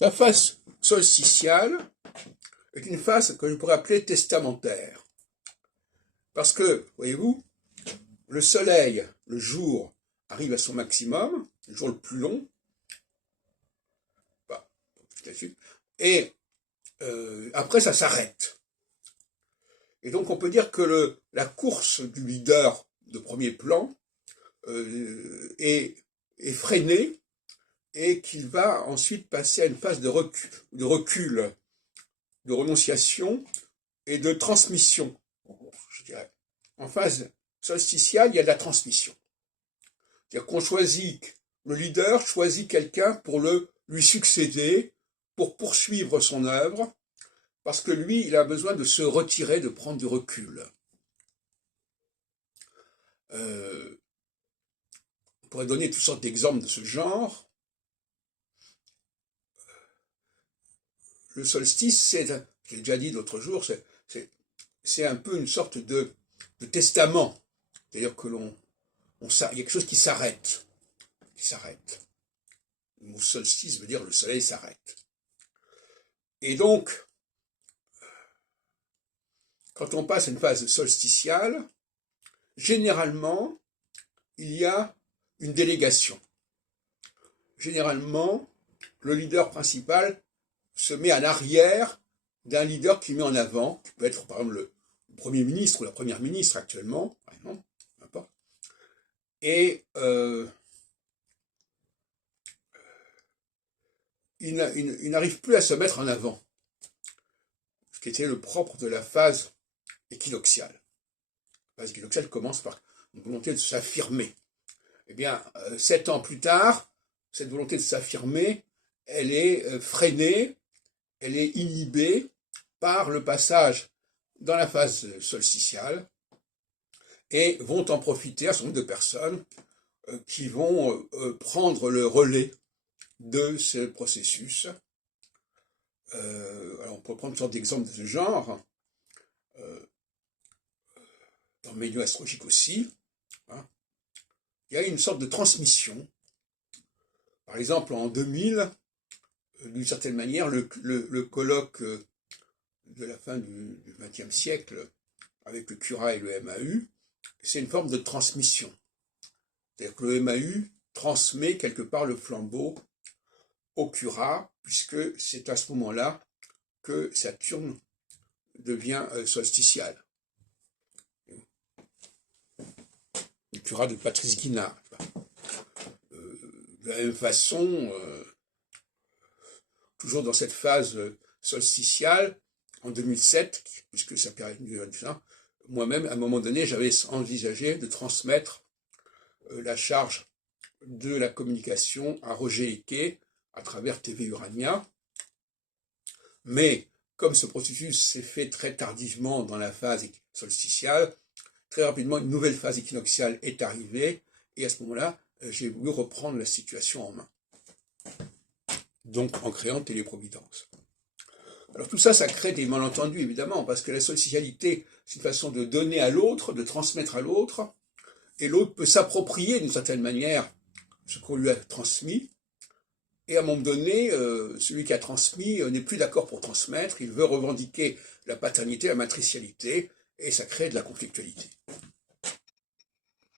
La phase solsticiale est une phase que je pourrais appeler testamentaire. Parce que, voyez-vous, le soleil, le jour, arrive à son maximum, le jour le plus long, et après ça s'arrête. Et donc on peut dire que la course du leader de premier plan est freinée et qu'il va ensuite passer à une phase de recul, de renonciation et de transmission, je dirais. En phase solsticiale, il y a de la transmission. C'est-à-dire qu'on choisit, le leader choisit quelqu'un pour lui succéder, pour poursuivre son œuvre, parce que lui, il a besoin de se retirer, de prendre du recul. On pourrait donner toutes sortes d'exemples de ce genre. Le solstice, c'est, j'ai déjà dit l'autre jour, c'est un peu une sorte de testament. C'est-à-dire que il y a quelque chose qui s'arrête. Le mot solstice veut dire le soleil s'arrête. Et donc, quand on passe à une phase solsticiale, généralement, il y a une délégation. Généralement, le leader principal se met à l'arrière d'un leader qui met en avant, qui peut être par exemple le Premier ministre ou la Première ministre actuellement, par exemple, n'importe. Et il n'arrive plus à se mettre en avant, ce qui était le propre de la phase équinoxiale. La phase équinoxiale commence par une volonté de s'affirmer. Eh bien, 7 ans plus tard, cette volonté de s'affirmer, elle est freinée, elle est inhibée par le passage dans la phase solsticiale, et vont en profiter un certain nombre de personnes qui vont prendre le relais de ce processus. Alors on peut prendre une sorte d'exemple de ce genre, dans le milieu astrologique aussi. Hein. Il y a une sorte de transmission. Par exemple, en 2000, d'une certaine manière, le colloque de la fin du XXe siècle, avec le Cura et le MAU, c'est une forme de transmission. C'est-à-dire que le MAU transmet quelque part le flambeau au Cura, puisque c'est à ce moment-là que Saturne devient solsticial. Le Cura de Patrice Guinard. De la même façon, toujours dans cette phase solsticiale, en 2007, puisque ça permet de ça, moi-même, à un moment donné, j'avais envisagé de transmettre la charge de la communication à Roger Eke à travers TV Urania. Mais comme ce processus s'est fait très tardivement dans la phase solsticiale, très rapidement une nouvelle phase équinoxiale est arrivée, et à ce moment-là, j'ai voulu reprendre la situation en main. Donc en créant Téléprovidence. Alors tout ça, ça crée des malentendus, évidemment, parce que la solsticialité, c'est une façon de donner à l'autre, de transmettre à l'autre, et l'autre peut s'approprier d'une certaine manière ce qu'on lui a transmis, et à un moment donné, celui qui a transmis n'est plus d'accord pour transmettre, il veut revendiquer la paternité, la matricialité, et ça crée de la conflictualité.